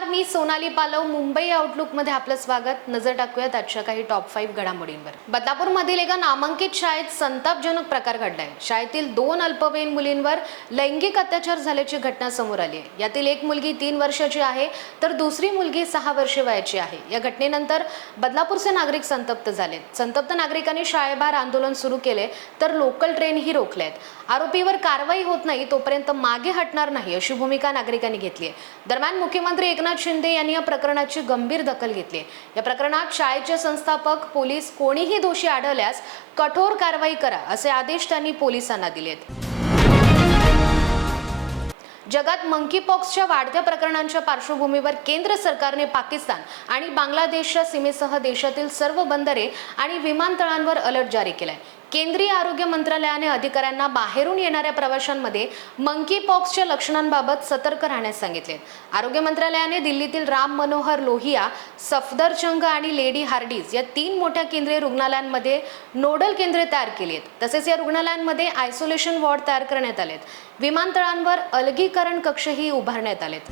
नमस्कार मी सोनाली पालव मुंबई आउटलुकमध्ये आपलं स्वागत. नजर टाकूयात आजच्या काही टॉप फाईव्ह घडामोडींवर. बदलापूरमधील एका नामांकित शाळेत संतापजनक प्रकार घडलाय. शाळेतील दोन अल्पवयीन मुलींवर लैंगिक अत्याचार झाल्याची घटना समोर आली आहे. यातील एक मुलगी तीन वर्षाची आहे तर दुसरी मुलगी सहा वर्षे वयाची आहे. या घटनेनंतर बदलापूरचे नागरिक संतप्त झाले संतप्त नागरिकांनी शाळेबाहेर आंदोलन सुरू केले तर लोकल ट्रेनही रोखल्यात आरोपीवर कारवाई होत नाही तोपर्यंत मागे हटणार नाही अशी भूमिका नागरिकांनी घेतली आहे. दरम्यान मुख्यमंत्री एकनाथ शिंदे यांनी या प्रकरणाची गंभीर दखल घेतली. या प्रकरणात शाळेचे संस्थापक पोलीस कोणीही दोषी आढळल्यास कठोर कारवाई करा असे आदेश त्यांनी पोलिसांना दिलेत. जगात मंकी पॉक्सच्या वाढत्या प्रकरणांच्या पार्श्वभूमीवर केंद्र सरकारने पाकिस्तान आणि बांगलादेशच्या सीमेसह देशातील सर्व बंदरे आणि विमानतळांवर अलर्ट जारी केलाय. केंद्रीय आरोग्य मंत्रालयाने अधिकाऱ्यांना बाहेरून येणाऱ्या प्रवाशांमध्ये मंकी पॉक्सच्या लक्षणांबाबत सतर्क राहण्यास सांगितले. आरोग्य मंत्रालयाने दिल्लीतील राम मनोहर लोहिया सफदरजंग आणि लेडी हार्डीज या तीन मोठ्या केंद्रीय रुग्णालयांमध्ये नोडल केंद्रे तयार केली आहेत तसेच या रुग्णालयांमध्ये आयसोलेशन वॉर्ड तयार करण्यात आलेत. विमानतळांवर अलगीकरण कक्षही उभारण्यात आलेत.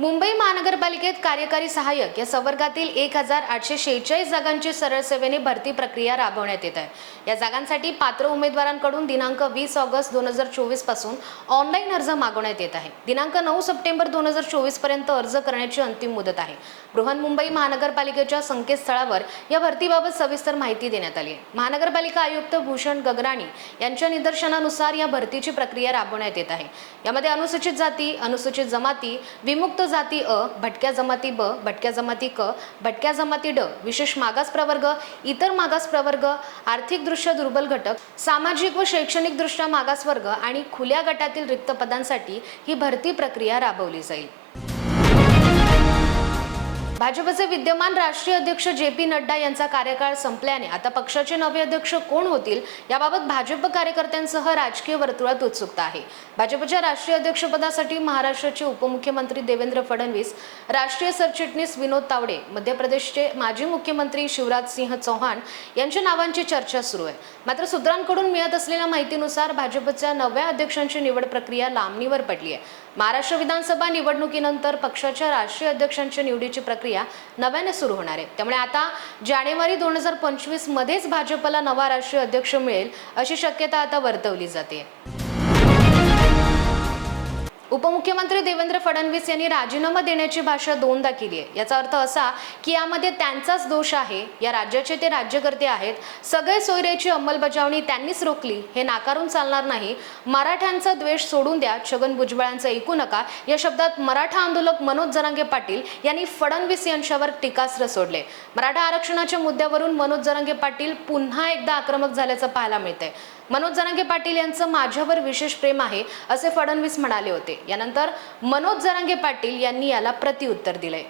मुंबई महानगरपालिकेत कार्यकारी सहाय्यक या संवर्गातील एक हजार आठशे शेहेचाळीस जागांची सरळ सेवेने भरती प्रक्रिया राबवण्यात येत आहे. या जागांसाठी पात्र उमेदवारांकडून दिनांक वीस ऑगस्ट दोन हजार चोवीसपासून ऑनलाईन अर्ज मागवण्यात येत आहे. दिनांक नऊ सप्टेंबर दोन हजार चोवीसपर्यंत अर्ज करण्याची अंतिम मुदत आहे. बृहन्मुंबई महानगरपालिकेच्या संकेतस्थळावर या भरतीबाबत सविस्तर माहिती देण्यात आली आहे. महानगरपालिका आयुक्त भूषण गगराणी यांच्या निदर्शनानुसार या भरतीची प्रक्रिया राबवण्यात येत आहे. यामध्ये अनुसूचित जाती अनुसूचित जमाती विमुक्त जाती अ भटक्या जमाती ब भटक्या जमाती क भटक्या जमाती ड विशेष मागास प्रवर्ग इतर मागास प्रवर्ग आर्थिकदृष्ट्या दुर्बल घटक सामाजिक व शैक्षणिकदृष्ट्या मागास वर्ग आणि खुल्या गटातील रिक्त पदांसाठी ही भरती प्रक्रिया राबवली जाईल. भाजपचे विद्यमान राष्ट्रीय अध्यक्ष जे पी नड्डा यांचा कार्यकाळ संपल्याने आता पक्षाचे नवे अध्यक्ष कोण होतील याबाबत भाजप कार्यकर्त्यांसह राजकीय वर्तुळात उत्सुकता आहे. भाजपच्या राष्ट्रीय अध्यक्षपदासाठी महाराष्ट्राचे उपमुख्यमंत्री देवेंद्र फडणवीस राष्ट्रीय सरचिटणीस विनोद तावडे मध्य प्रदेशचे माजी मुख्यमंत्री शिवराज सिंह चौहान यांच्या नावांची चर्चा सुरू आहे. मात्र सूत्रांकडून मिळत असलेल्या माहितीनुसार भाजपच्या नव्या अध्यक्षांची निवड प्रक्रिया लांबणीवर पडली आहे. महाराष्ट्र विधानसभा निवडणुकीनंतर पक्षाच्या राष्ट्रीय अध्यक्षांच्या निवडीची प्रक्रिया नव्याने सुरू होणार आहे. त्यामुळे आता जानेवारी दोन हजार पंचवीस मध्येच भाजपला नवा राष्ट्रीय अध्यक्ष मिळेल अशी शक्यता आता वर्तवली जाते. उपमुख्यमंत्री देवेंद्र फडणवीस यांनी राजीनामा देण्याची भाषा दोनदा केली आहे. याचा अर्थ असा की यामध्ये त्यांचाच दोष आहे या राज्याचे ते राज्यकर्ते आहेत. सगळे सोयरेची अंमलबजावणी त्यांनीच रोखली हे नाकारून चालणार नाही. मराठ्यांचा द्वेष सोडून द्या छगन भुजबळांचं ऐकू नका. या शब्दात मराठा आंदोलक मनोज जरांगे पाटील यांनी फडणवीस यांच्यावर टीकास्त्र सोडले. मराठा आरक्षणाच्या मुद्द्यावरून मनोज जरांगे पाटील पुन्हा एकदा आक्रमक झाल्याचं पाहायला मिळतंय. मनोज जरांगे पाटील यांचं माझ्यावर विशेष प्रेम आहे असे फडणवीस म्हणाले होते. यानंतर मनोज जरांगे पाटील यांनी याला प्रतिउत्तर दिलंय.